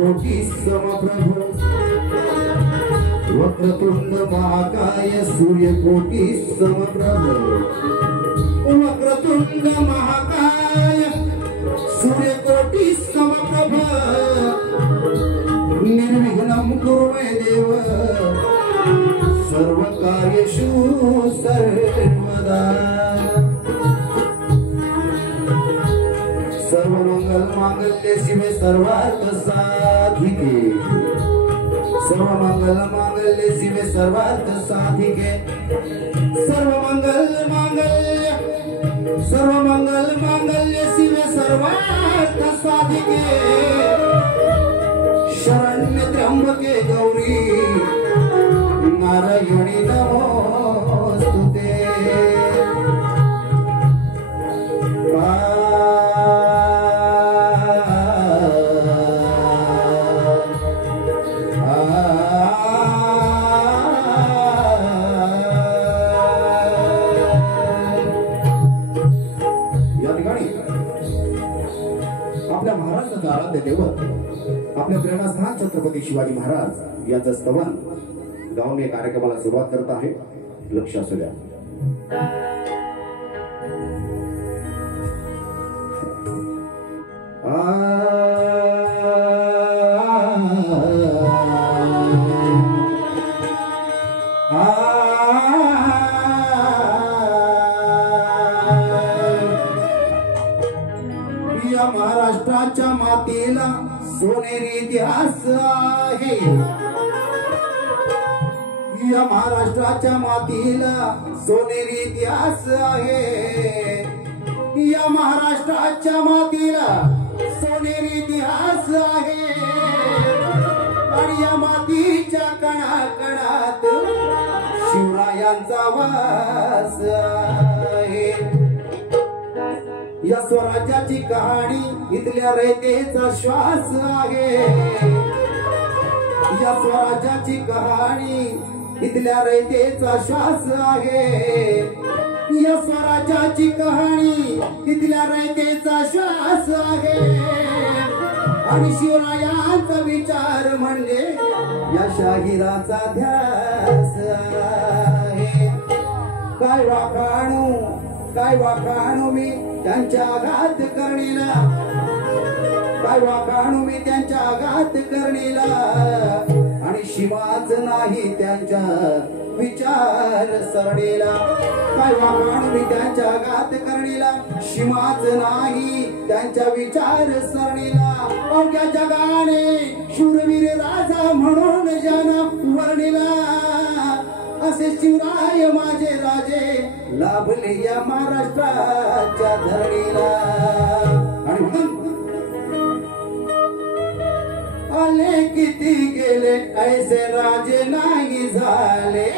सूर्यकोटि समप्रभ वक्रतुंड महाकाय सूर्यकोटि समप्रभ वक्रतुंड महाकाय सूर्यकोटि समप्रभ निर्विघ्नं कुरु मे देव सर्व कार्येषु सर्वदा सर्वमंगल मांगल्ये शिवे सर्वार्थ साधिके सर्वमंगल मांगल्ये शिवे सर्वार्थ साधिके सर्वमंगल मांगल्ये शिवे सर्वार्थ साधिके शरण्य त्र्यंबके गौरी नारायणी नमोस्तुते आपल्या महाराष्ट्राचा आराध्य दैवत आपल्या प्रेरणास्थान छत्रपती शिवाजी महाराज यांचं स्तवन गाऊन या कार्यक्रमाला सुरुवात करत आहे. लक्ष असू द्या. या महाराष्ट्राच्या मातीला सोनेरी इतिहास आहे. या महाराष्ट्राच्या मातीला सोनेरी इतिहास आहे. या महाराष्ट्राच्या मातीला सोनेरी इतिहास आहे. आणि या मातीच्या कणाकणात शिवरायांचा वास आहे. या स्वराज्याची कहाणी इथल्या रयतेचा श्वास आहे. या स्वराज्याची कहाणी इथल्या रयतेचा श्वास आहे. या स्वराज्याची कहाणी इथल्या रयतेचा श्वास आहे. आणि शिवरायांचा विचार म्हणजे या शाहिराचा ध्यास आहे. काय वाखाणू मी त्यांच्या आघात करणीला. काय वाखाणू मी त्यांच्या आघात करणीला. आणि शिवाच नाही त्यांच्या विचार सरणीला. काय वाखाणू मी त्यांच्या आघात करणीला. शिवाच नाही त्यांच्या विचार सरणीला. अवघ्या जगाने शूरवीर राजा म्हणून ज्यांना वर्णिला. असे शिवराय माझे राजे लाभले या महाराष्ट्राच्या धरणीला. आणि म्हणून आले किती गेले ऐसे राजे नाही झाले.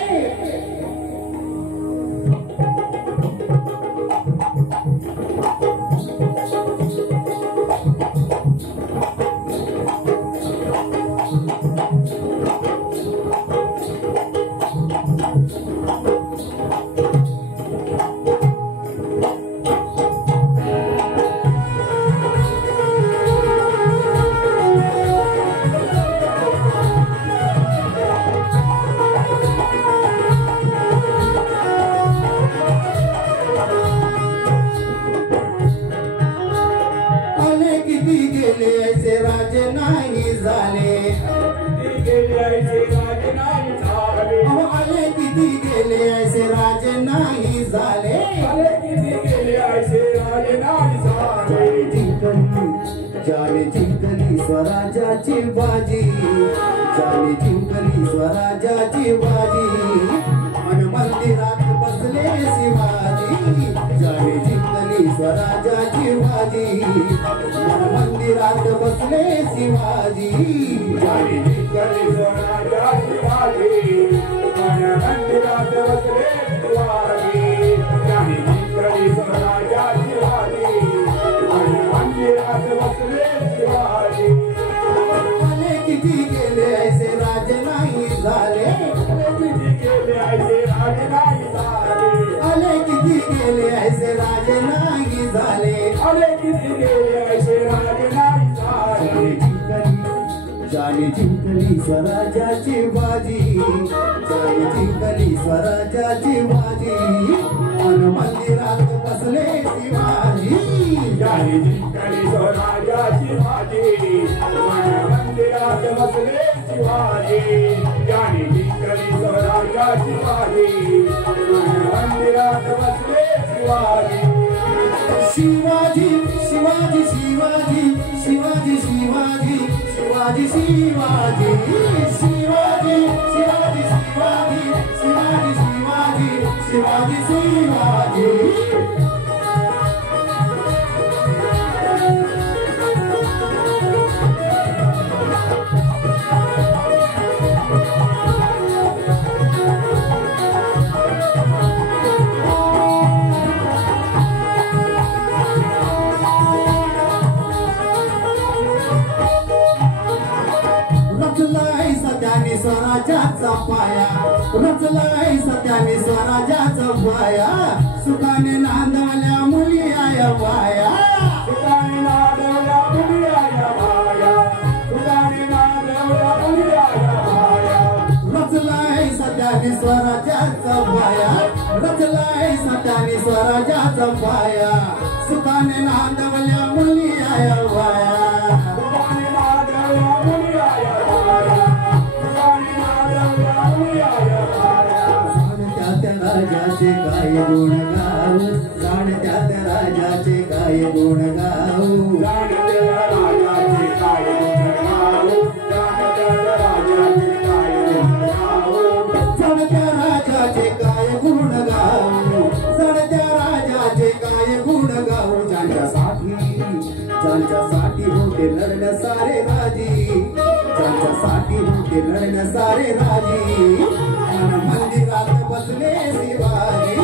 ऐसे राजे नाही झाले. आले किती गेले ऐसे राजे नाही झाले. ज्याने जिंकली स्वराज्याची बाजी. ज्याने जिंकली स्वराज्याची बाजी. आणि मंदिरात बसले शिवाजी. ज्याने जिंकली स्वराज्याची बाजी. मंदिरात बसले शिवाजी. ज्याने जिंकली स्वराज्याची बाजी. मंदिरात बसले शिवाजी. ज्याने जिंकली स्वराज्याची बाजी. मंदिरात बसले शिवाजी. आले किती गेले ऐसे राजे नाही झाले. आले किती गेले ऐसे राजे नाही झाले. जाने जिंकली स्वराज्याची बाजी, जाने जिंकली स्वराज्याची बाजी, मन मंदिरात बसले शिवाजी, जाने जिंकली स्वराज्याची बाजी, मन मंदिरात बसले शिवाजी, जाने जिंकली स्वराज्याची बाजी, मन मंदिरात बसले शिवाजी. शिवाजी शिवाजी शिवाजी शिवाजी शिवाजी शिवाजी शिवाजी शिवाजी शिवाजी शिवाजी शिवाजी शिवाजी शिवाजी. रचलाय सत्याने स्वराज्याचा पाया, रचलाय सत्याने स्वराज्याचा पाया, सुखाने नांदवल्या मुली आया वाया, सुखाने नांदवल्या मुली आया वाया, सुखाने नांदवल्या मुली आया वाया. रचलाय सत्याने स्वराज्याचा पाया, रचलाय सत्याने स्वराज्याचा पाया, सुखाने नांदवल्या मुली आया वाया, सुखाने नांदवल्या मुली आया वाया, सुखाने नांदवल्या मुली आया वाया. त्या राजाचे काय गुण गाऊ, त्या राजाचे काय गुण गाऊ, जाणत्या राजाचे काय गुण गाऊ, जाणत्या राजाचे काय गुण गाऊ, चढत्या राजाचे काय गुण गाऊ, चढत्या राजाचे काय गुण गाऊ. ज्यांच्यासाठी होते लढण्या सारे राजी, ज्यांच्यासाठी होते लढण्या सारे राजी, मन मंदिरात बसले शिवाजी,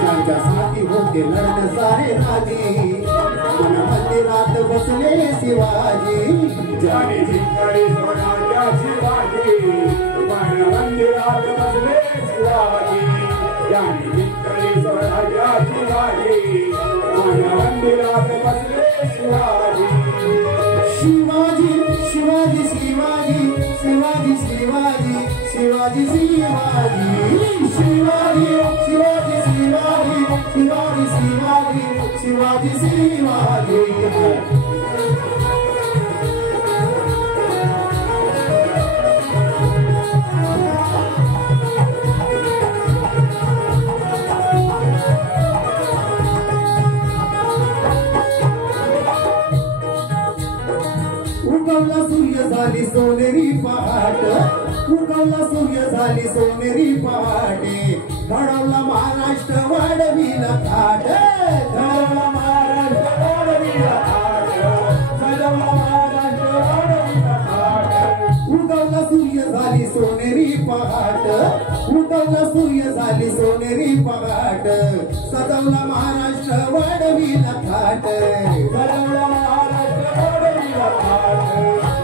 ज्यांच्यासाठी होते लढण्या सारे राजी, मन मंदिरात बसले शिवाजी. जाने जिंकली स्वराज्याची बाजी, मन मंदिरात बसले शिवाजी, जाने जिंकली स्वराज्याची बाजी, मन मंदिरात बसले शिवाजी. शिवाजी शिवाजी शिवाजी शिवाजी शिवाजी शिवाजी शिवाजी शिवाजी शिवाजी शिवाजी शिवाजी शिवाजी शिवाजी. उगवला सूर्य झाली सोनेरी पहाट, उगवला सूर्य झाली सोनेरी पहाटे, घडवला महाराष्ट्र वाढविला थाट, घडवला महाराष्ट्र वाढविला थाट, घडवला महाराष्ट्र वाढविला थाट. उगवला सूर्य झाली सोनेरी पहाट, उगवला सूर्य झाली सोनेरी पहाट, सजवला महाराष्ट्र वाढविला थाट, घडवला महाराष्ट्र वाढविला थाट,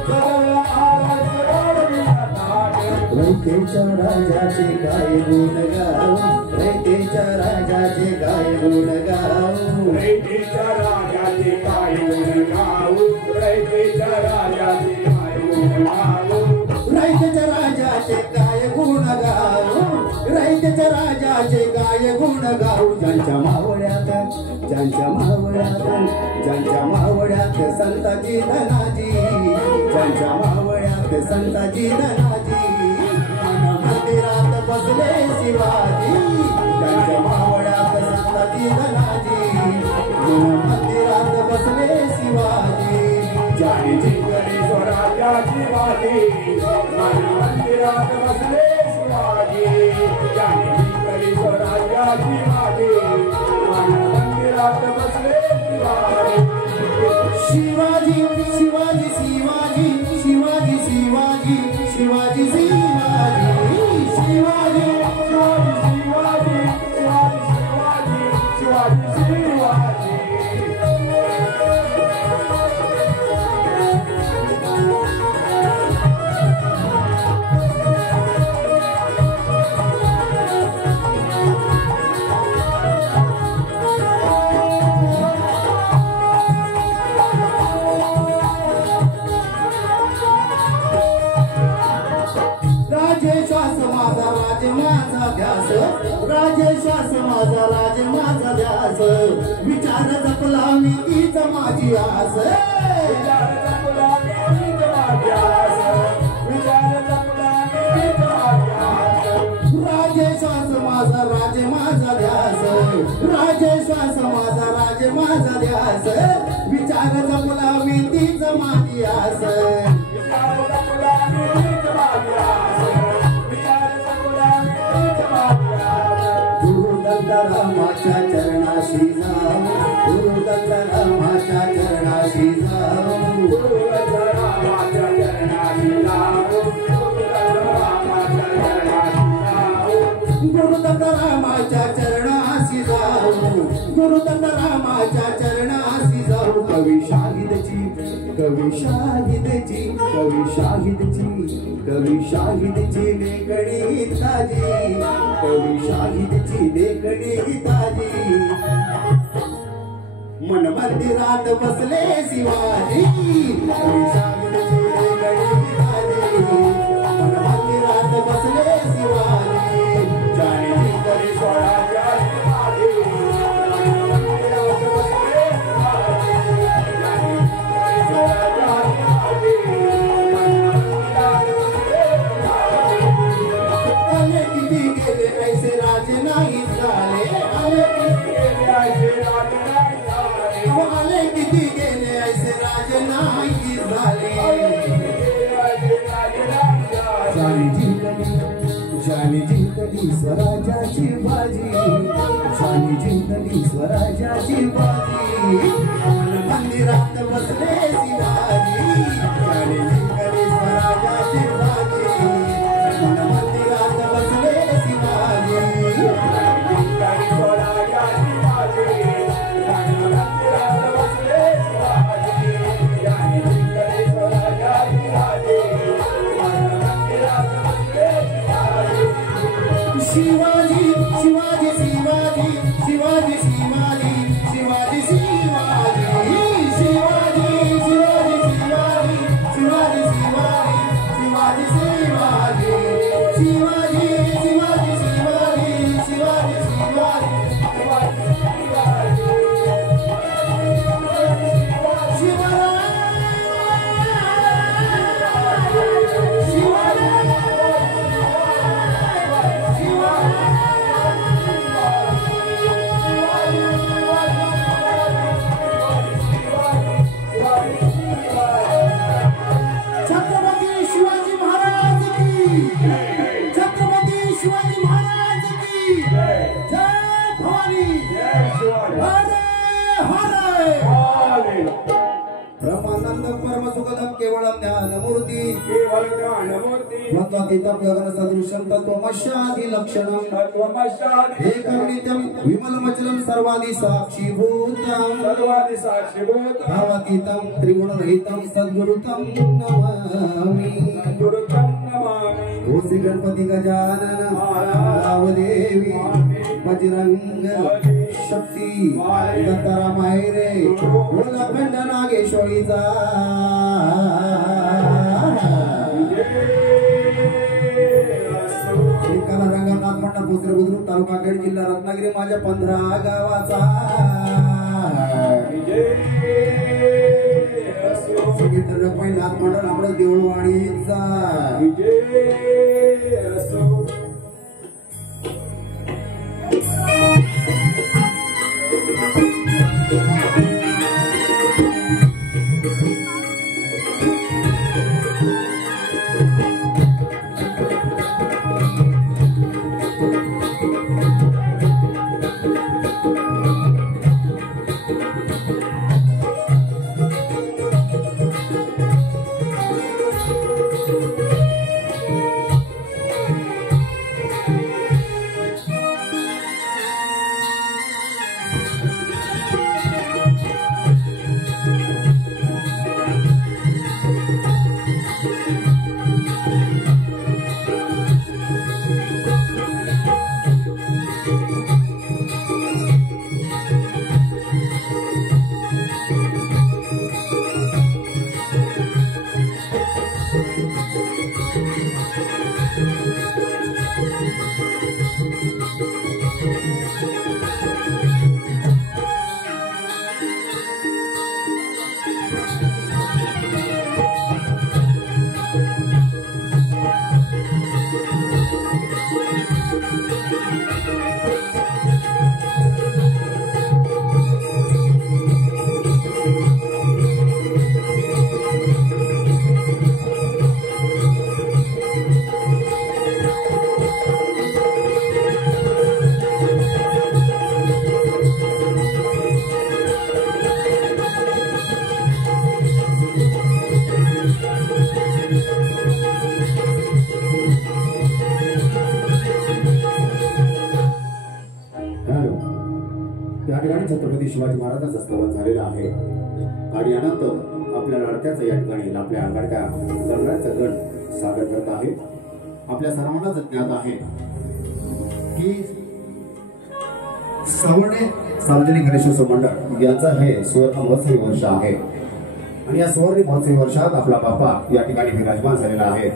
घडवला महाराष्ट्र वाढविला थाट. रयतेच्या राजाचे काय गुण गाऊ, रयतेच्या राजाचे काय गुण गाऊ, रयतेच्या राजाचे काय गुण गाऊ, रयतेच्या राजाचे काय गुण गाऊ, रयतेच्या राजाचे काय गुण गाऊ, रयतेच्या राजाचे काय गुण गाऊ. ज्यांच्या मावळ्यात संताजी धनाजी, ज्यांच्या मावळ्यात संताजी धनाजी, मन मंदिरात बसले शिवाजी, ज्यांच्या मावळ्यात संताजी धनाजी, मन मंदिरात बसले शिवाजी. जाने जिंकली स्वराज्याची बाजी, मन मंदिरात बसले शिवाजी, जाने जिंकली स्वराज्याची बाजी, मन मंदिरात बसले शिवाजी. शिवाजी शिवाजी शिवाजी शिवाजी शिवाजी शिवाजी शिवाजी शिवाजी शिवाजी शिवाजी शिवाजी शिवाजी. राजे श्वास माझा राजे माझा ध्यास विचार जपला मी तीच माझी आस विचार जपला मी तीच माझी आस विचार जपला मी तीच माझी आस राजे श्वास माझा राजे माझा ध्यास राजे श्वास माझा राजे माझा ध्यास विचार जपला मी तीच माझी आस विचार जपला मी तीच माझी आस विचार जपला मी तीच माझी आस गुरु दत्त रामाच्या चरणाशी जाऊ गुरु दत्त रामाच्या चरणाशी जाऊ गुरु दत्त रामाच्या चरणाशी जाऊ गुरु दत्त रामाच्या चरणाशी जाऊ गुरु दत्त रामाच्या चरणाशी जाऊ कवी शाहिदची कवी शाहिदची कवी शाहिदची कवी शाहिदची लेखणी ताजी कवी शाहिदची लेखणी ताजी मन मंदिरात बसले शिवाजी कवी शाहिदची लेखणी ताजी मन मंदिरात बसले शिवाजी जाणी तरी सोळाच्या शिवाजी आले किती गेले ऐसे राजे नाही झाले आले किती गेले ऐसे राजे नाही झाले जाणी जिंकली स्वराजाची बाजी जाणी जिंकली स्वराजाची बाजी मंदिरात बसले शिवाजी जाणी जिंकली स्वराजाची बाजी मंदिरात बसले शिवाजी शिवाजी शिवाजी शिवाजी शिवाजी शिवाजी शिवाजी शिवाजी शिवाजी शिवाजी शिवाजी शिवाजी शिवाजी शिवाजी शिवाजी शिवाजी शिवाजी शिवाजी छत्रपती शिवाजी महाराज की छत्रपती शिवाजी महाराज की जय भवानी हरे हरे ब्रह्मानंद परम सुखदम केवळम ज्ञानमूर्ती केवल ज्ञानमूर्ती त्वत्तीतं गगन सदृशं तत्त्वमस्यादि लक्षणं तत्त्वमस्यादि एकं नित्यं विमलमचलं सर्वादि साक्षीभूतं सर्वादि साक्षीभूत भावातीतं त्रिगुणरहितं सद्गुरुतं नमामि गुरुतं नमामि ओ श्री गणपती गजानन गावदेवी बजरंग शक्ती दत्तारा मायरे बोला खंड नागेश्वरीचा एकाला रंगनाथ मंडळ भोसरे बुद्रुक तालुका गड जिल्हा रत्नागिरी माझ्या 15 गावाचा नाथ मंडळ आपलं देऊळवाडीचा महाराज छत्रपती शिवाजी महाराजांचं स्तवन झालेलं आहे आणि यानंतर आपल्या लडक्याचं या ठिकाणी आपल्या लडक्या गणरायाचा गण सादर करत आहे. आपल्या सर्वांनाच ज्ञात आहे की सवणे सार्वजनिक गणेशोत्सव मंडळ यांचं हे सुवर्ण महोत्सवी वर्ष आहे आणि या सुवर्ण महोत्सवी वर्षात आपला बाप्पा या ठिकाणी विराजमान झालेला आहे.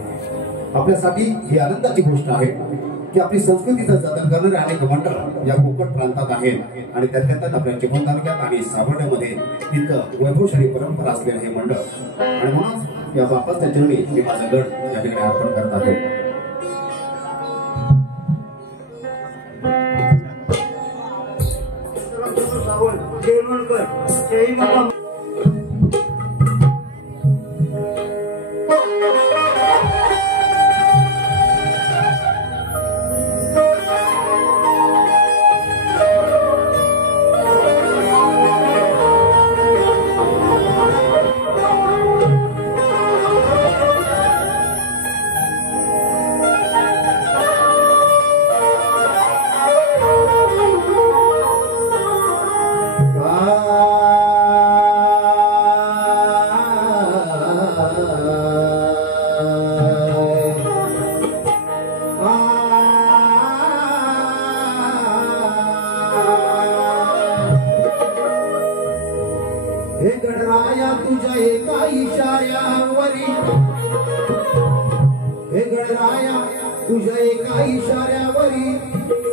आपल्यासाठी ही आनंदाची गोष्ट आहे की आपली संस्कृतीचं जतन करणारे अनेक मंडळ या कोकण प्रांतात आहेत आणि त्यात आपल्या चिपळूण तालुक्यात आणि सावर्ड्यामध्ये इतकं वैभवशाली परंपरा असलेलं हे मंडळ आणि म्हणून या बाप्पाच्या चरणी मी माझं गण या ठिकाणी अर्पण करत आहे. हे गणराया तुझ्या एका इशाऱ्यावरी, हे गणराया तुझ्या एका इशाऱ्यावरी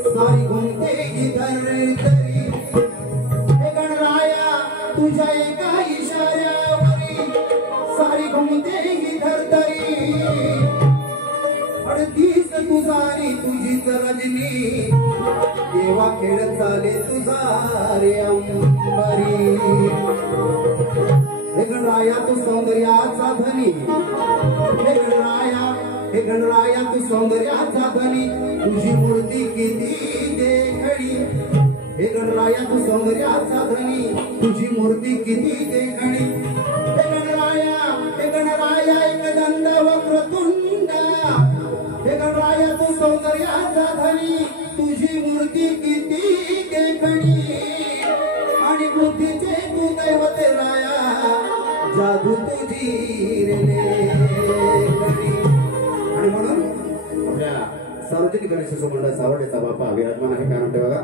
सारी घुमते ही धरतरी. हे गणराया तुझ्या एका इशाऱ्यावरी सारी घुमते ही धरतरी. अडतीस तुझारी तुझीच रजनी देवा खेळ चाले तुझा रे अंबरी. हे गणराया तू सौंदर्याचा धनी, हे गणराया तू सौंदर्याचा धनी तुझी मूर्ती किती देखणी. हे गणराया तू सौंदर्याचा धनी तुझी मूर्ती किती देखणी. हे गणराया एक दंड वक्रतुंड. हे गणराया तू सौंदर्याचा धनी तुझी मूर्ती किती देखणी. आणि पृथ्वीचे तू दैवते राया जादू तुझी रे लेकणी. आणि म्हणून आपल्या सार्वजनिक गणेशोत्सव मंडळ सावर्ड्याचा बाप्पा विराजमान आहे. काय म्हणते बघा.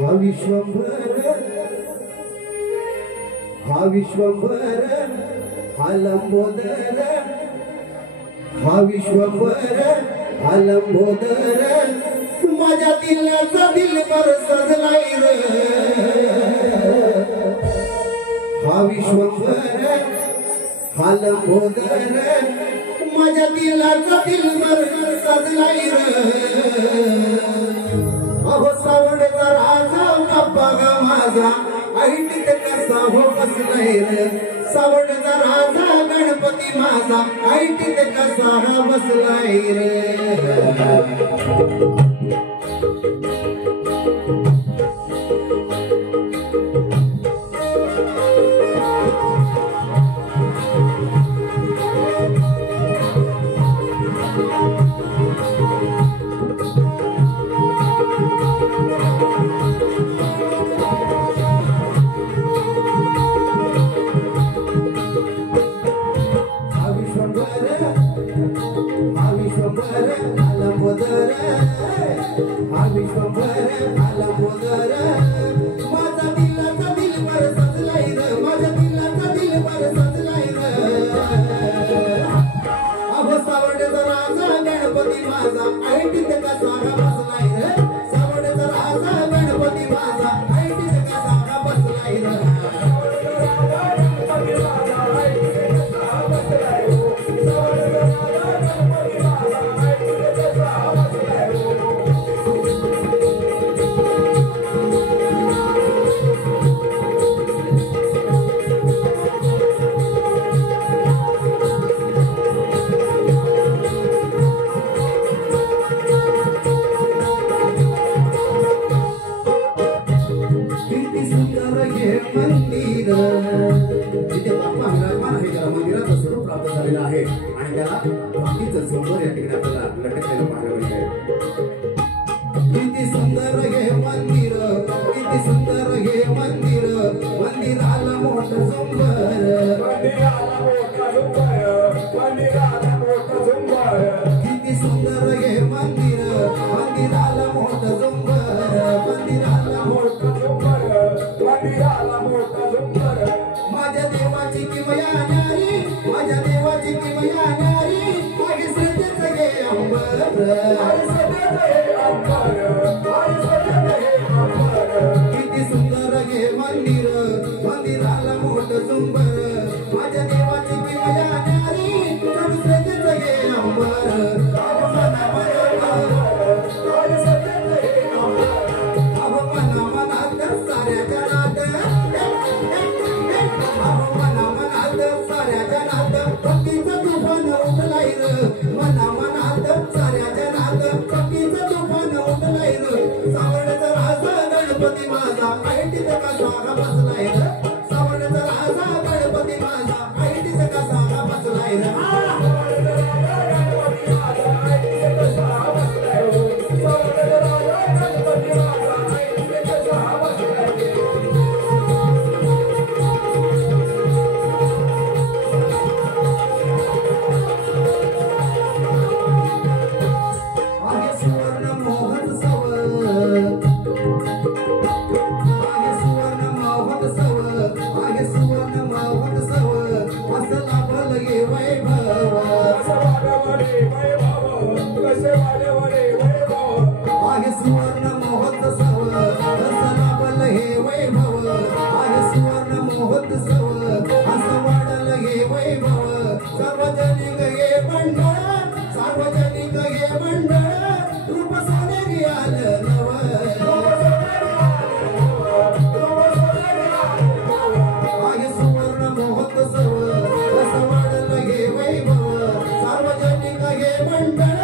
हा विश्वंभर, हा विश्वंभर, हा लंबोदर, हा विश्वंभर, हा लंबोदर माझ्या दिलाचा दिलबर सजलाय रे. हा विश्वंभर, हा लंबोदर माझ्या दिलाचा दिलबर सजलाय रे. अहो सावडेचा राजा बाप्पा गा माझा ऐटीत कसा हो बसलाय रे. सावडेचा राजा गणपती माझा ऐटीत कसा हा बसलाय रे. जिथे बाप्पा विराजमान आहे त्याला मंदिराचं स्वरूप प्राप्त झालेलं आहे आणि त्याला बाकीचं सौंदर्य या ठिकाणी आपल्याला लटकलेलं पाहायला मिळते. किती सुंदर हे मंदिर सार्वजनिक हे मंडळ सार्वजनिक हे मंडळ रूप सोनेरी आलं नवं आहे सुवर्ण महोत्सव कसं वाढलं हे वैभव सार्वजनिक हे मंडळ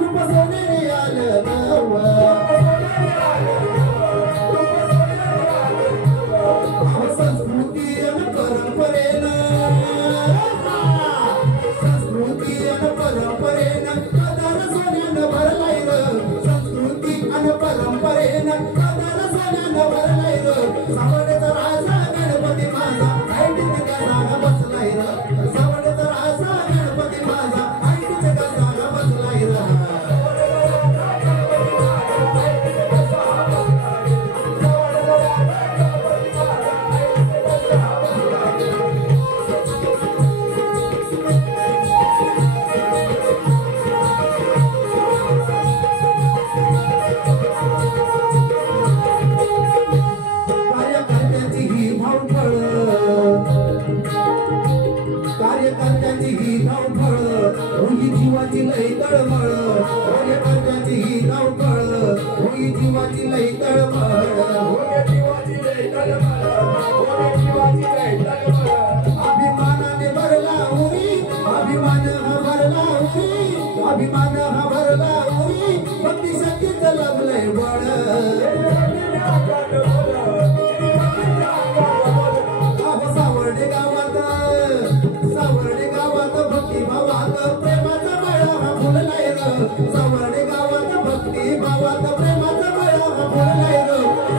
रूप सोनेरी आलं नवं संस्कृती आणि परंपरेनं कदर सोन्यानं भरलाय र संस्कृती आणि परंपरेनं कदर सोन्यानं भरलाय र सावडेचा राजा गणपती माझा ऐटीत का जागा बसलाय र सावडेचा राजा गणपती माझा ऐटीत का जागा बसलाय र कार्यकर्त्याची ही धावपळ होई जीवाची लई तळमळ कार्यकर्त्याची ही धावपळ होई जीवाची लई तळमळ अभिमानाने भरला उरी अभिमान हा भरला उरी अभिमान हा भरला उरी भक्ती शक्तीच लाभलंय बळ सावर्डे गावात भक्ती भावात प्रेमाचा मळा हा फुललाय र सावर्डे गावात भक्ती भावात प्रेमाचा मळा हा फुललाय र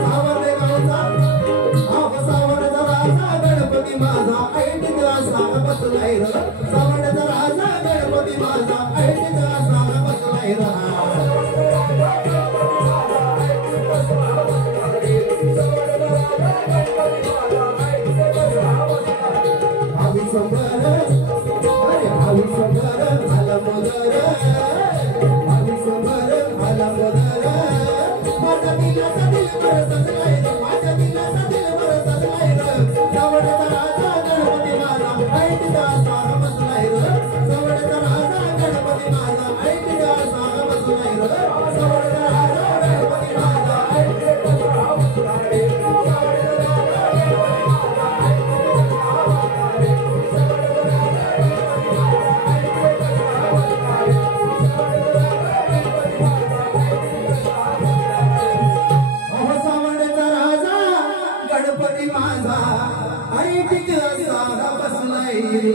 सावर्डे गावचा सावर्डेचा राजा गणपती माझा ऐटीत असा बसलाय र सावर्डेचा राजा गणपती माझा ऐटीत असा बसलाय र विश्वंभर अरे विश्वंभर आला मोदर विश्वंभर आला मोदर माझ्या दिलाचा दिल वर सजलाय रे माझ्या दिलाचा दिल वर सजलाय रे सावडेचा राजा गणपती माझा ऐटीचा असा बसलाय रे सावडेचा राजा गणपती माझा ऐटीचा असा बसलाय रे सावडेचा राजा गणपती माझा ऐटीचा असा बसलाय रे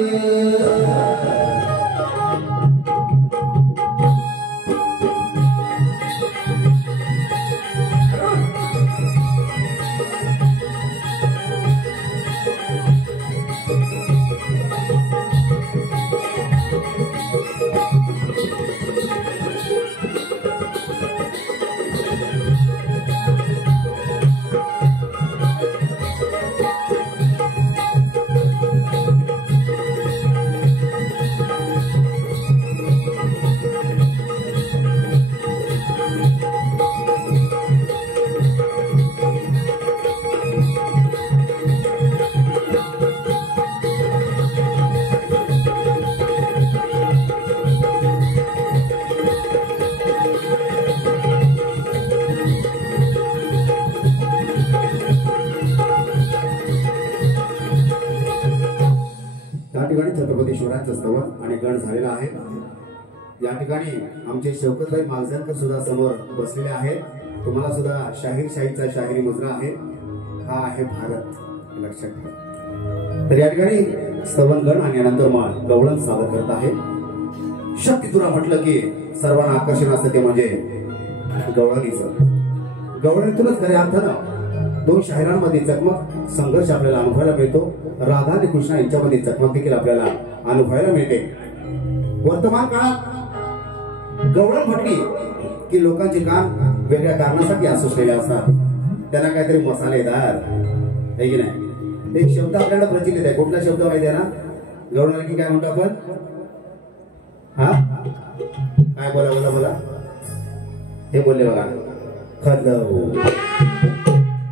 छत्रपती शिवरायांचं स्तवन आणि गण झालेला आहे। या ठिकाणी आमचे शौकतभाई मागजनकर सुद्धा समोर बसलेले आहेत। तुम्हाला सुद्धा शाहीरशाहीचा शाहिरी मुजरा आहे। हा आहे भारत, लक्षात ठेवा। तर या ठिकाणी स्तवन गण आणि नंतर मग गवळण सादर करत आहे। शक्ती तुला म्हटलं की सर्वांना आकर्षण असतं ते म्हणजे गवळणीचं। गवळणीतूनच खऱ्या अर्थानं दोन शाहिरांमध्ये चकमक संघर्ष आपल्याला अनुभवायला मिळतो। राधा आणि कृष्णा यांच्यामध्ये चकमक देखील आपल्याला अनुभवायला मिळते। वर्तमान काळात गवळण म्हटली की लोकांचे कान वेगळ्या कारणासाठी असलेले असतात। त्यांना काहीतरी मसालेदार आहे की नाही। एक शब्द आपल्याला प्रचलित आहे, कुठला शब्द माहिती आहे ना? गवळण की काय म्हणतो आपण? हा काय बोला बोला बोला हे बोलले बघा, खदलव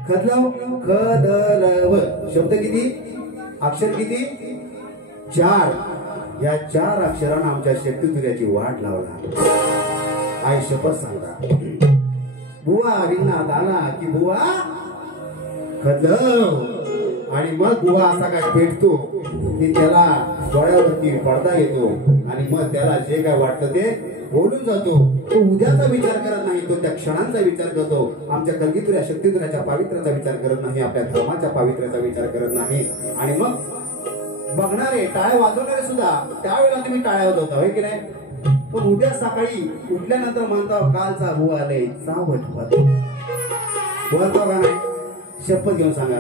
खदलव खदलव। शब्द किती, अक्षर किती? 4। या 4 अक्षरांना आमच्या शेतकऱ्याची वाट लावला. आई शपथ सांगता बुवा रिंगणात आला की बुवा खदलव आणि मग बुवा असा काय पेटतो की त्याला डोळ्यावरती पडदा येतो आणि मग त्याला जे काय वाटतं ते बोलून जातो. तो उद्याचा विचार करत नाही, तो त्या क्षणांचा विचार करतो. आमच्या कलगीतुऱ्या शक्तीतुऱ्याच्या पावित्र्याचा विचार करत नाही, आपल्या धर्माच्या पावित्र्याचा विचार करत नाही. आणि मग बघणारे टाळ्या वाजवणारे सुद्धा त्यावेळेला तुम्ही टाळ्या वाजवता होय की नाही. पण उद्या सकाळी उठल्यानंतर म्हणता कालचा बुवा आले चावट बोलतो का नाही. शपथ घेऊन सांगा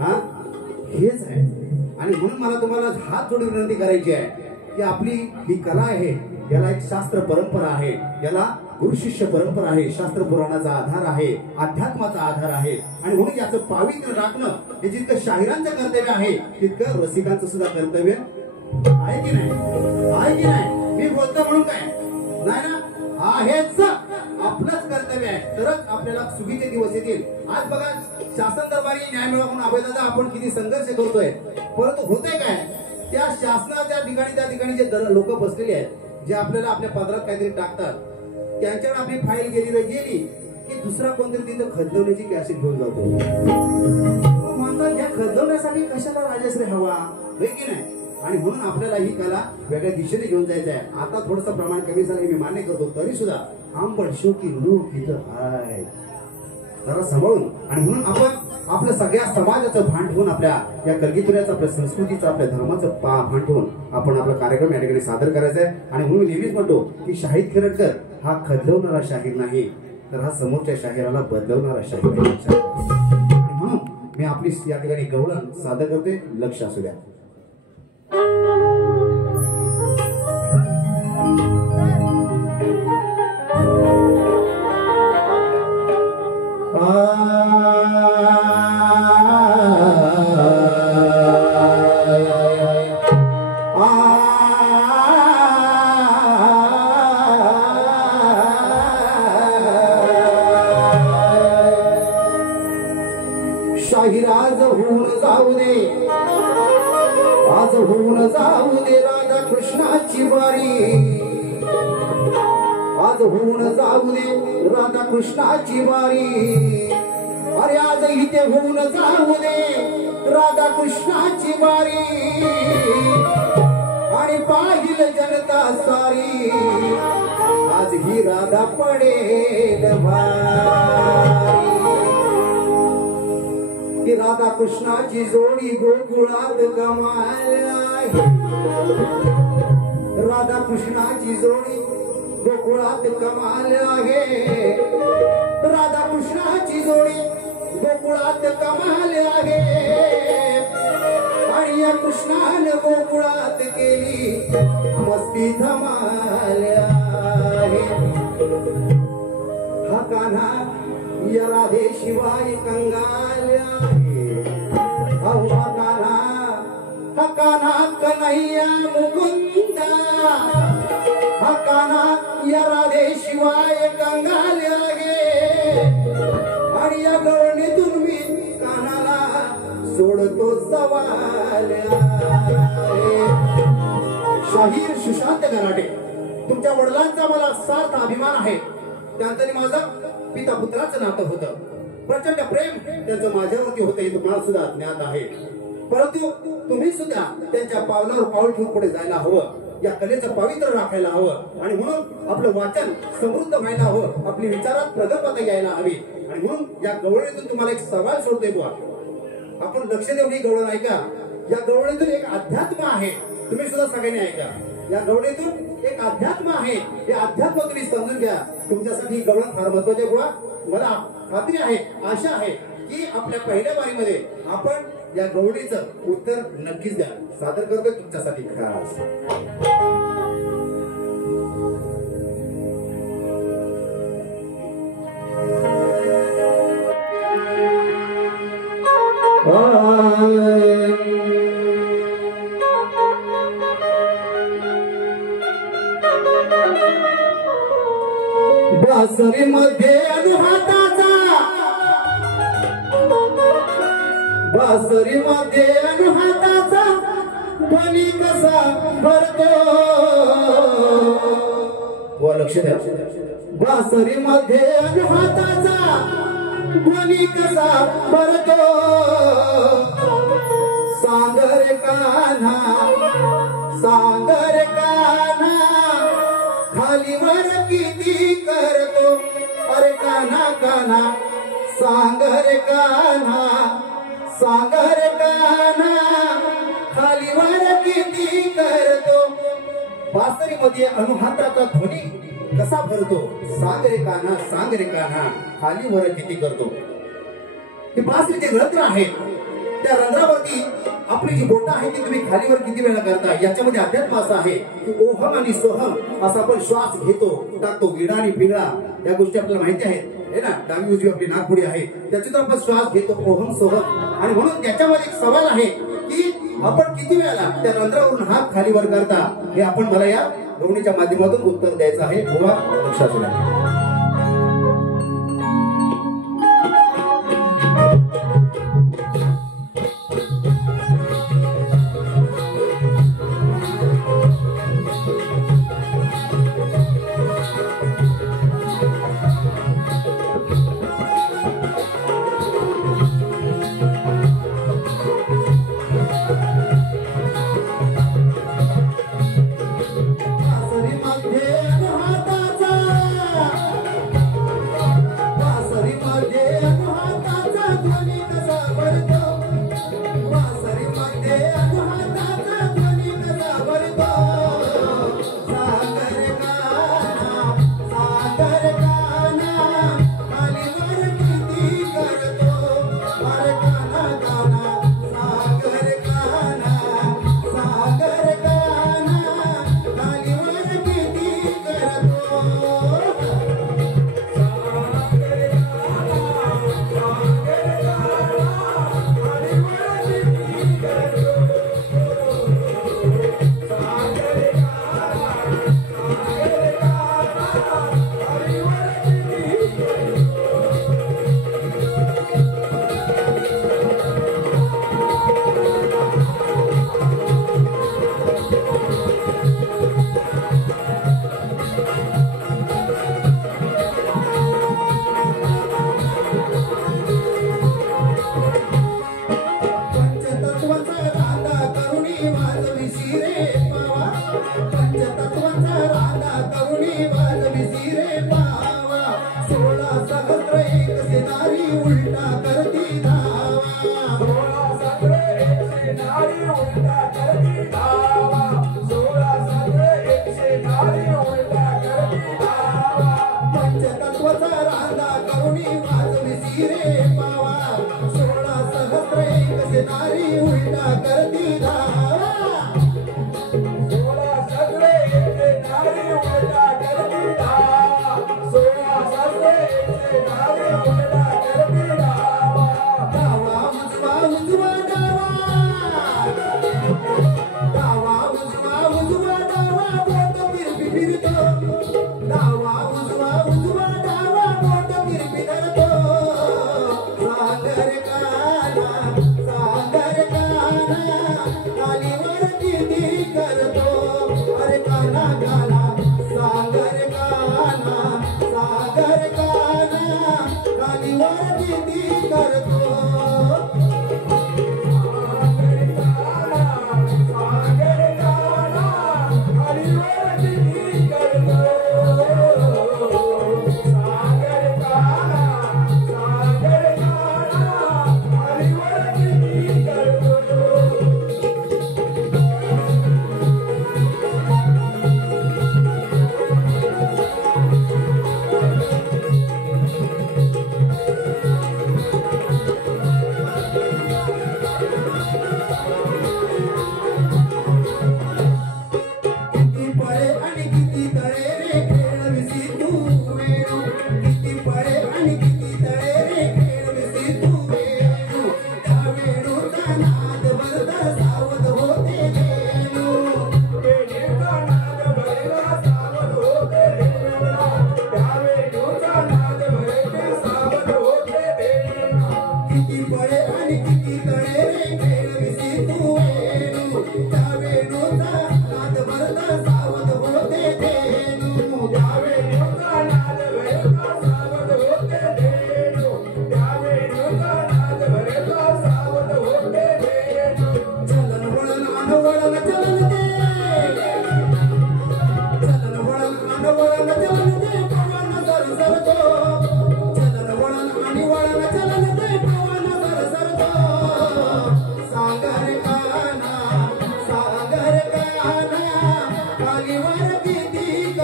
हा हेच आहे. आणि म्हणून मला तुम्हाला हात जोडून विनंती करायची आहे की आपली ही कला आहे, याला एक शास्त्र परंपरा आहे, याला गुरु शिष्य परंपरा आहे, शास्त्र पुराणाचा आधार आहे, अध्यात्माचा आधार आहे. आणि म्हणून याचं पावित्र्य राखणं हे जितकं शाहिरांचं कर्तव्य आहे तितकं रसिकांचं सुद्धा कर्तव्य आहे की नाही. आहे की नाही. मी बोलतो म्हणून काय नाही ना, आहेच आपलंच कर्तव्य आहे. तरच आपल्याला सुखीचे दिवस येतील. आज बघा शासन दरबारी न्याय मिळवा म्हणून अभयदादा आपण किती संघर्ष करतोय, परंतु होतंय काय त्या शासनाच्या ठिकाणी त्या ठिकाणी जे लोक बसलेले आहेत जे आपल्याला आपल्या पदरात काहीतरी टाकतात त्यांच्यावर आपली फाईल गेली की दुसरा कोणतरी तिथं खदलवण्याची कॅसेट घेऊन जातो. म्हणतात या खदलवण्यासाठी कशाला राजश्री हवा होय की नाही. आणि म्हणून आपल्याला ही कला वेगळ्या दिशेने घेऊन जायचं आहे. आता थोडंसं प्रमाण कमी झालं मी मान्य करतो, तरी सुद्धा आंबट शोकी लोक इथं आहे जरा सांभाळून. आणि म्हणून आपण आपल्या सगळ्या समाजाचं भान ठेवून आपल्या या कलगीतुऱ्याचं आपल्या संस्कृतीचं आपल्या धर्माचं भान ठेवून आपण आपला कार्यक्रम या ठिकाणी सादर करायचा आहे. आणि म्हणून मी नेहमीच म्हणतो की शाहीर खेरटकर हा खदलवणारा शाहीर नाही, तर हा समोरच्या शाहिराला बदलवणारा शाहीर आहे. आणि म्हणून मी आपली या ठिकाणी गवळण सादर करते. लक्ष असू द्या. शाहिराज होऊन जाऊ दे, आज होऊन जाऊ दे राधा कृष्णाची बारी, आज होऊन जाऊ दे राधा कृष्णाची बारी. अरे आज इथे होऊन जाऊ दे राधा कृष्णाची बारी. आणि पाहिल जनता सारी आज ही राधा पडेल भारी. की राधा कृष्णाची जोडी गोकुळात कमाल आहे, राधा कृष्णाची जोडी गोकुळात कमाल आहे, राधा कृष्णाची जोडी गोकुळात कमाल आहे. आणि या कृष्णाने गोकुळात केली मस्ती धमाल आहे. हा कान्हा या राधे शिवाय कंगाल आहे. हा कान्हा कन्हैया मुकुंदा, हा कान्हा या राधे शिवाय कंगाल आहे. आणि या गवळणीतून मी कान्हाला सोडतो सवाल आहे. शाहीर सुशांत गराटे, तुमच्या वडिलांचा मला सार्थ अभिमान आहे. त्यानंतर माझं पिता पुत्राचं नातं होतं, प्रचंड प्रेम त्यांचं माझ्यावरती होतं हे तुम्हाला सुद्धा ज्ञात आहे. परंतु तुम्ही सुद्धा त्यांच्या पावलावर पाऊल ठेवून पुढे जायला हवं, या कलेचं पावित्र्य राखायला हवं. आणि म्हणून आपलं वाचन समृद्ध व्हायला हवं, आपली विचारात प्रगतता यायला हवी. आणि म्हणून या गवळणीतून तुम्हाला एक सवाल सोडतोय बुवा, आपण लक्ष देऊन ही गवळण ऐका. या गवळणीतून एक अध्यात्म आहे, तुम्ही सुद्धा सगळ्यांनी ऐका. या गवळणीतून एक अध्यात्म आहे, हे अध्यात्म तुम्ही समजून घ्या. तुमच्यासाठी ही गवळण फार महत्वाची आहे बुवा. मला खात्री आहे, आशा आहे की आपल्या पहिल्या वारीमध्ये आपण या गवळणीचं उत्तर नक्कीच द्या. सादर करतोय तुमच्यासाठी खास. बासरी मध्ये अनुहाताचा, बासरी मध्ये अनुहाताचा ध्वनी कसा भरतो व लक्ष द्या बासरी मध्ये अनुहाताचा ध्वनी कसा भरतो सागर कान्हा खालीवर किती करतो अरे कान्हा कान्हा सागर कान्हा खालीवर किती करतो बासरी मध्ये अनुहाताचा ध्वनी कसा भरतो सांग रे कान्हा खालीवर किती करतो हे बासरीचे रंध्र आहेत त्या रंध्रावरती आपली जी बोटं आहे ती तुम्ही खालीवर किती वेळा करता याच्यामध्ये अध्यात्म असं आहे की ओहम आणि सोहम असा आपण श्वास घेतो टाकतो विडा आणि पिंगळा या गोष्टी आपल्याला माहिती आहेत है ना डावी उजवी आपली नागपुडी आहे त्याच्यातून आपण श्वास घेतो ओहम सोहम आणि म्हणून त्याच्यामध्ये एक सवाल आहे की आपण किती वेळाला त्या रंध्रावरून हात खालीवर करता हे आपण मला या गवणीच्या माध्यमातून उत्तर द्यायचं आहे गोवा लक्षात घ्या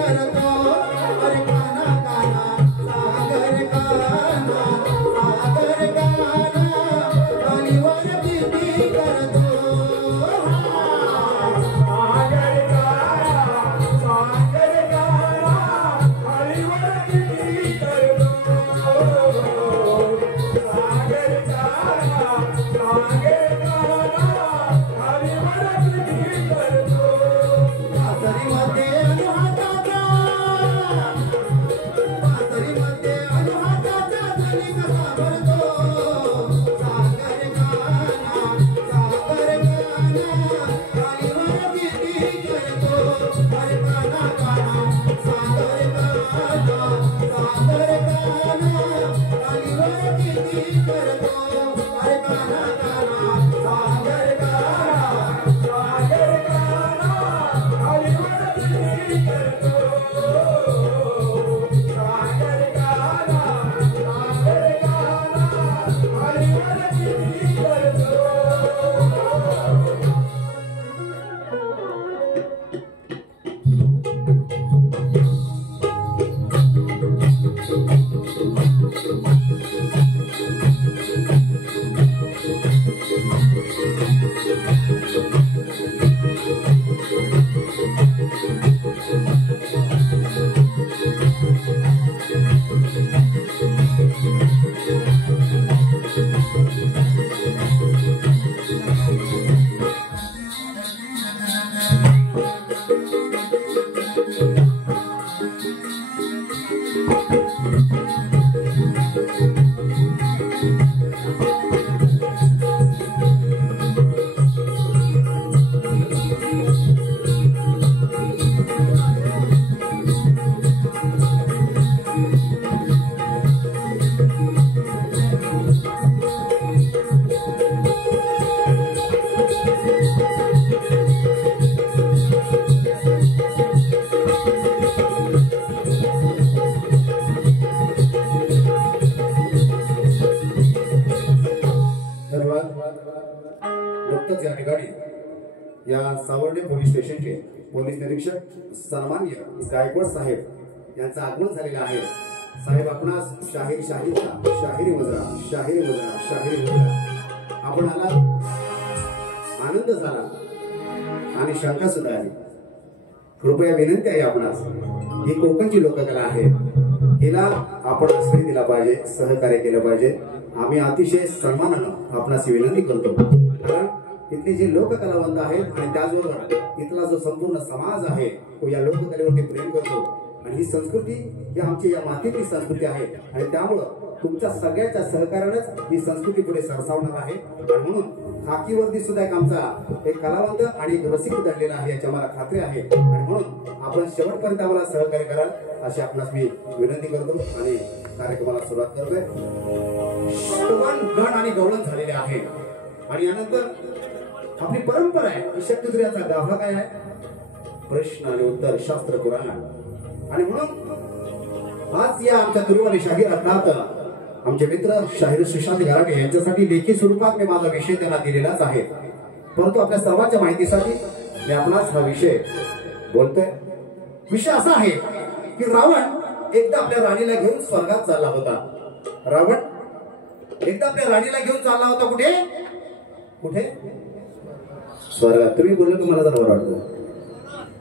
करतो अरे काना काना सागर काना सागर काना खालीवर किती करतो सागर काना खालीवर किती करतो सागर काना खालीवर किती करतो पातळीमध्ये अनुहाताचा पातळीमध्ये अनुहाताचा धनी कसा भरतो सागर काना खालीवर किती करतो अरे काना काना सागर काना खालीवर किती करतो अरे काना काना सागर खालीवर किती करतो सागर काना खालीवर किती करतो नुकतंच या ठिकाणी या सावर्डे पोलीस स्टेशनचे पोलीस निरीक्षक सन्माननीय गायकवाड साहेब यांचं आगमन झालेलं आहे. साहेब आपणास शाहिरी मुजरा आपण आला, आनंद झाला आणि शंका सुद्धा आली. कृपया विनंती आहे आपणास, ही कोकणची लोककला आहे, हिला आपण आश्रय दिला पाहिजे, सहकार्य केलं पाहिजे. आम्ही अतिशय सन्मानानं आपणास विनंती करतो, कारण इथले जे लोककलावंत आहेत आणि त्याचबरोबर इथला जो संपूर्ण समाज आहे तो या लोककलेवरती प्रेम करतो. आणि ही संस्कृती ही आमची या मातीतली संस्कृती आहे आणि त्यामुळं तुमच्या सगळ्याच्या सहकार्यानेच ही संस्कृती पुढे सरसावणार आहे. आणि म्हणून खाकीवरती सुद्धा एक कलावंत आणि एक रसिक दडलेला आहे याची मला खात्री आहे. आणि म्हणून आपण शेवटपर्यंत आम्हाला सहकार्य कराल अशी आपणास मी विनंती करतो आणि कार्यक्रमाला सुरुवात करतोय. गण आणि गवळण झालेले आहे आणि यानंतर आपली परंपरा आहे. शक्तिद्रियाचा गाभा काय आहे? प्रश्न आणि उत्तर, शास्त्र पुराण. आणि म्हणून आज या आमच्या तुरुवाली शाहीर अर्थात आमचे मित्र शाहीर सुशांत गारगे यांच्यासाठी लेखी स्वरूपात मी माझा विषय त्यांना दिलेलाच आहे. परंतु आपल्या सर्वांच्या माहितीसाठी मी आपणास हा विषय बोलतोय. विषय असा आहे की रावण एकदा आपल्या राणीला घेऊन स्वर्गात चालला होता. रावण एकदा आपल्या राणीला घेऊन चालला होता. कुठे कुठे? स्वर्गात. तुम्ही बोलले तुम्हाला जर वाटतं.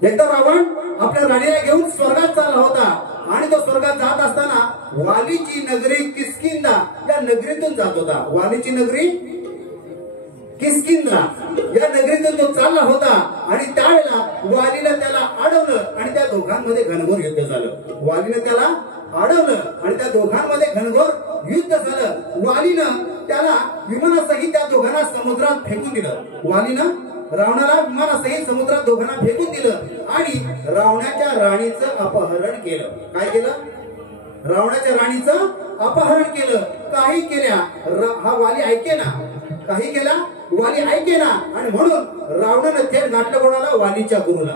एकदा रावण आपल्या राणीला घेऊन स्वर्गात चालला होता आणि तो स्वर्गात जात असताना वालीची नगरी किष्किंधा या नगरीतून जात होता. वालीची नगरी किष्किंधा या नगरीतून तो चालला होता आणि त्यावेळेला वालीला त्याला अडवलं आणि त्या दोघांमध्ये घनघोर युद्ध झालं. वालीनं त्याला अडवलं आणि त्या दोघांमध्ये घनघोर युद्ध झालं. वालीनं त्याला विमानासहित त्या दोघांना समुद्रात फेकून दिलं. वालीनं रावणाला विमानासहित समुद्रात दोघांना फेकून दिलं आणि रावणाच्या राणीचं अपहरण केलं. काय केलं? रावणाच्या राणीचं अपहरण केलं. काही केल्या हा वाली ऐकेना. काही केला वाली ऐकेना आणि म्हणून रावणानं थेट गाठलं कोणाला? वालीच्या गुरुला.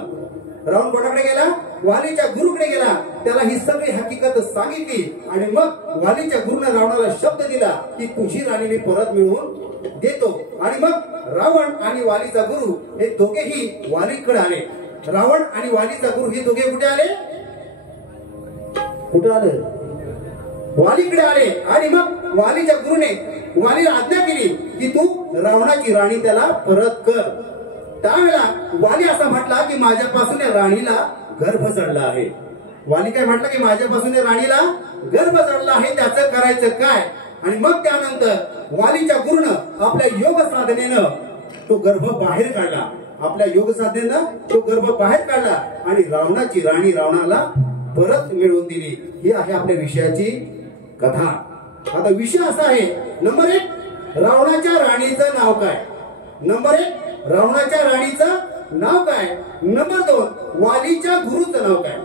रावण कोणाकडे गेला? वालीच्या गुरुकडे गेला. त्याला ही सगळी हकीकत सांगितली आणि मग वालीच्या गुरुने रावणाला शब्द दिला की तुझी राणी मी परत मिळवून देतो. आणि मग रावण आणि वालीचा गुरु हे दोघेही वालीकडे आले. रावण आणि वालीचा गुरु हे दोघे कुठे आले? कुठं आलं? वालीकडे आले आणि मग वालीच्या गुरुने वालीला आज्ञा केली की तू रावणाची राणी त्याला परत कर. त्यावेळेला वाली असा म्हटला की माझ्यापासून या राणीला गर्भ चढला आहे. वाली काय म्हटलं की माझ्यापासून या राणीला गर्भ चढला आहे, त्याचं करायचं काय? आणि मग त्यानंतर वालीच्या गुरुनं आपल्या योग साधनेनं तो गर्भ बाहेर काढला. आपल्या योग साधनेनं तो गर्भ बाहेर काढला आणि रावणाची राणी रावणाला परत मिळवून दिली. ही आहे आपल्या विषयाची कथा. आता विषय असा आहे, नंबर 1 रावणाच्या राणीचं नाव काय? नंबर 1 रावणाच्या राणीचं नाव काय? नंबर 2 वालीच्या गुरुचं नाव काय?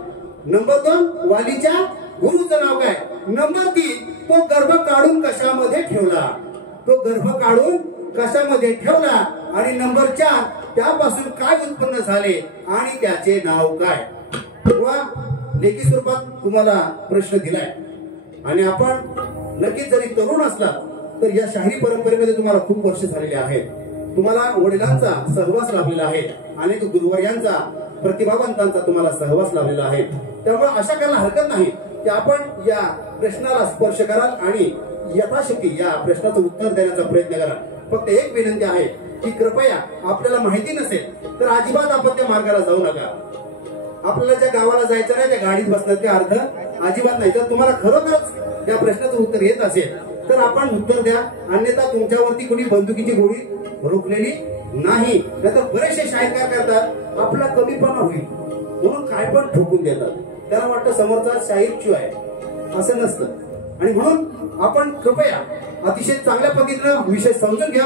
नंबर 2 वालीच्या गुरुचं नाव काय? नंबर 3 तो गर्भ काढून कशामध्ये ठेवला? तो गर्भ काढून कशामध्ये ठेवला? आणि नंबर 4 त्यापासून काय उत्पन्न झाले आणि त्याचे नाव काय? वा लेखी स्वरूपात तुम्हाला प्रश्न दिलाय. आणि आपण नक्कीच जरी तरुण असला तर या शाहिरी परंपरेमध्ये तुम्हाला खूप वर्ष झालेले आहेत. तुम्हाला वडिलांचा सहवास लाभलेला आहे, अनेक गुरुवर्यांचा प्रतिभावंतांचा तुम्हाला सहवास लाभलेला आहे. त्यामुळे आशा करायला हरकत नाही की आपण या प्रश्नाला स्पर्श कराल आणि यथाशक्ती या प्रश्नाचं उत्तर देण्याचा प्रयत्न कराल. फक्त एक विनंती आहे की कृपया आपल्याला माहिती नसेल तर अजिबात आपण त्या मार्गाला जाऊ नका. आपल्याला ज्या गावाला जायचं नाही त्या गाडीत बसण्याचे अर्थ अजिबात नाही. जर तुम्हाला खरोखरच या प्रश्नाचं उत्तर येत असेल तर आपण उत्तर द्या, अन्यथा तुमच्यावरती कोणी बंदुकीची गोळी रोखलेली नाही. नाहीतर बरेचसे शाहीर काय करतात, आपला कमीपणा होईल म्हणून काय पण ठोकून देतात. त्याला वाटतं समोरचा शाहीर शिव आहे, असं नसतं. आणि म्हणून आपण कृपया अतिशय चांगल्या पद्धतीनं विषय समजून घ्या.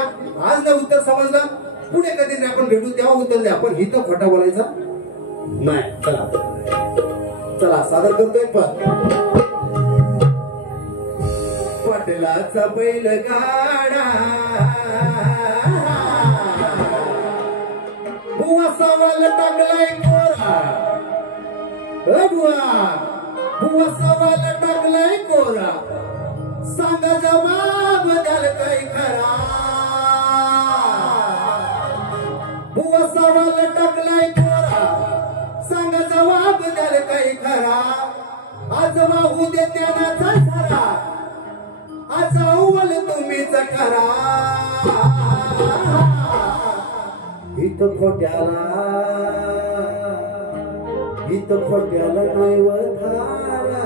आज जर उत्तर समजलं, पुढे कधीतरी आपण भेटू तेव्हा उत्तर द्या. आपण हिथं खोटा बोलायचा नाही. चला चला सादर करतोय. पाटलाचा बैलगाडा बुवा सवाल टाकलाय कोरा. बुवा सवाल टाकलाय कोरा, सांगा जवाब द्याल काय खरा. बुवा सवाल टाकलाय कोरा, सांगा जवाब द्याल काय खरा. आज वाहू दे ज्ञानाचा झरा, आज अव्वल तुम्हीच करा. इथं खोट्याला नाही वधारा.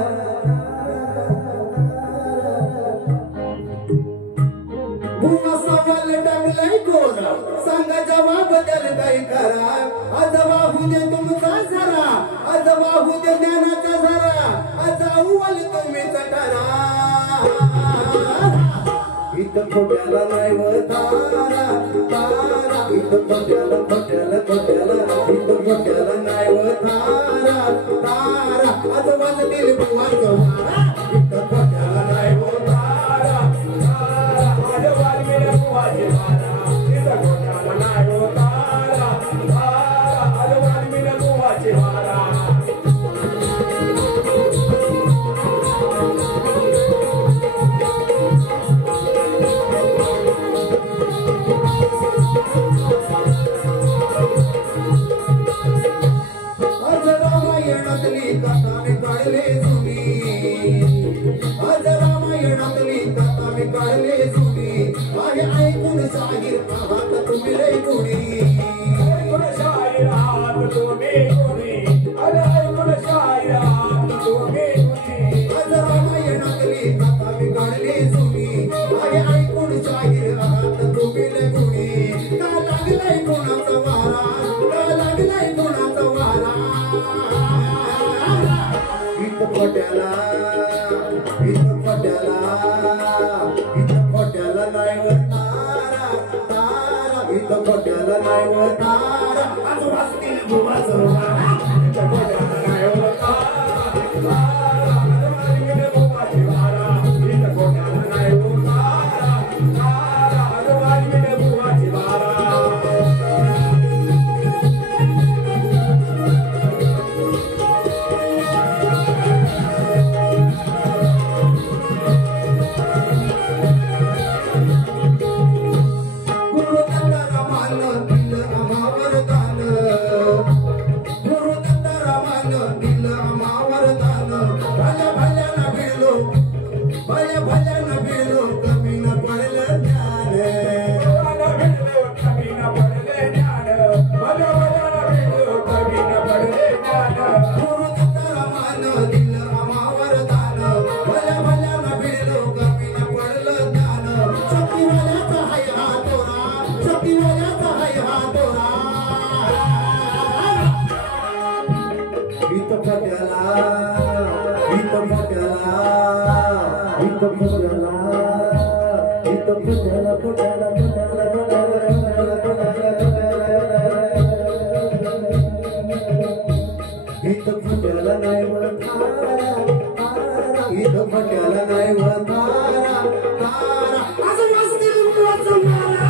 बुवा सवाल टाकलाय कोरा, सांगा जवाब द्याल काय खरा. आज वाहू दे तुमचा झरा, आज वाहू दे ज्ञानाचा झरा. आज अव्वल तुम्हीच करा. इथं खोट्याला नाही वधारा तारा. इथं खोट्याला इथं खोट्याला नाही वधारा तारा. आज वाजतील बुवाचं वारा, इथं खोट्याला नाही वधारा तारा. आज वाजतील बुवाचे वारा, इथं खोट्याला नाही वधारा तारा. आज वाजतील बुवाचे वारा. ऐकून शाहीर आहात तुम्ही रे कोणी. ऐकून शाहीर आहात तुम्ही कोणी. ऐकून शाहीर आहात तुम्ही कोणी. आज रामायणातली कथा मी काढली जुनी. ऐकून शाहीर आहात तुम्ही रे कोणी. का लागलाय कोणाचा वारा, का लागलाय कोणाचा वारा. इथं खोट्याला नाही वधारा तारा. इथं खोट्याला नाही वधारा. आज वाजतील बुवाचं वारा, इथं खोट्याला नाही वधारा तारा. आज वाजतील बुवाचे वारा, इथं खोट्याला नाही वधारा तारा. आज वाजतील बुवाचे वारा. Bye. इथं फट्याला इथं फट्याला इथं फट्याला इथं फट्याला फट्याला फट्याला इथं फट्याला नाही वतारा इथं फट्याला नाही वतारा तारा असं मस्ती वाचून मारा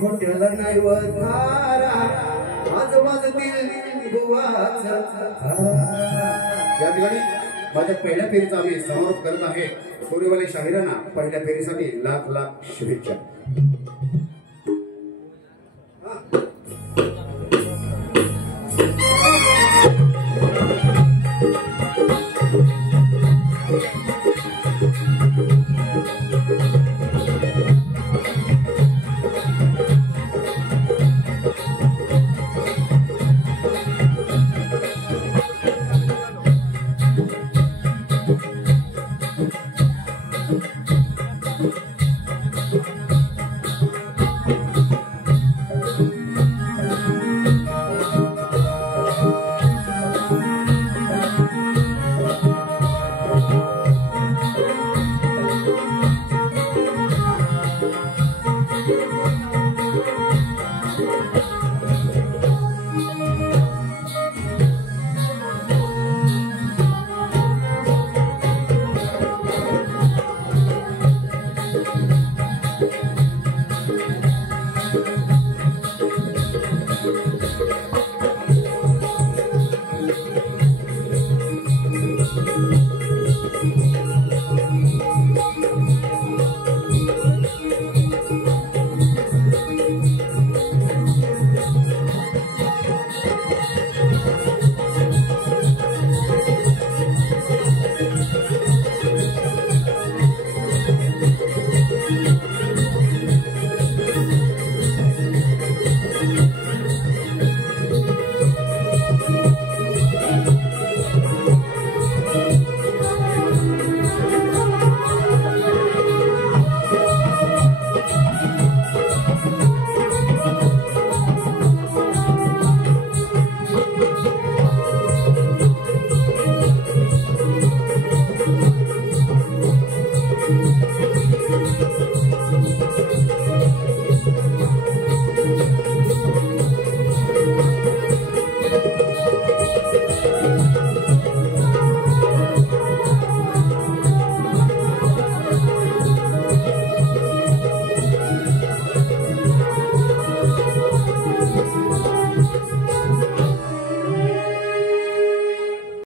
खोट्याला नाही वधारा आजूबाजूतील बुवाचा या ठिकाणी माझ्या पहिल्या फेरीचा आम्ही समारोप करत आहे. सोनेवाले शाहिरांना पहिल्या फेरीसाठी लाख लाख शुभेच्छा.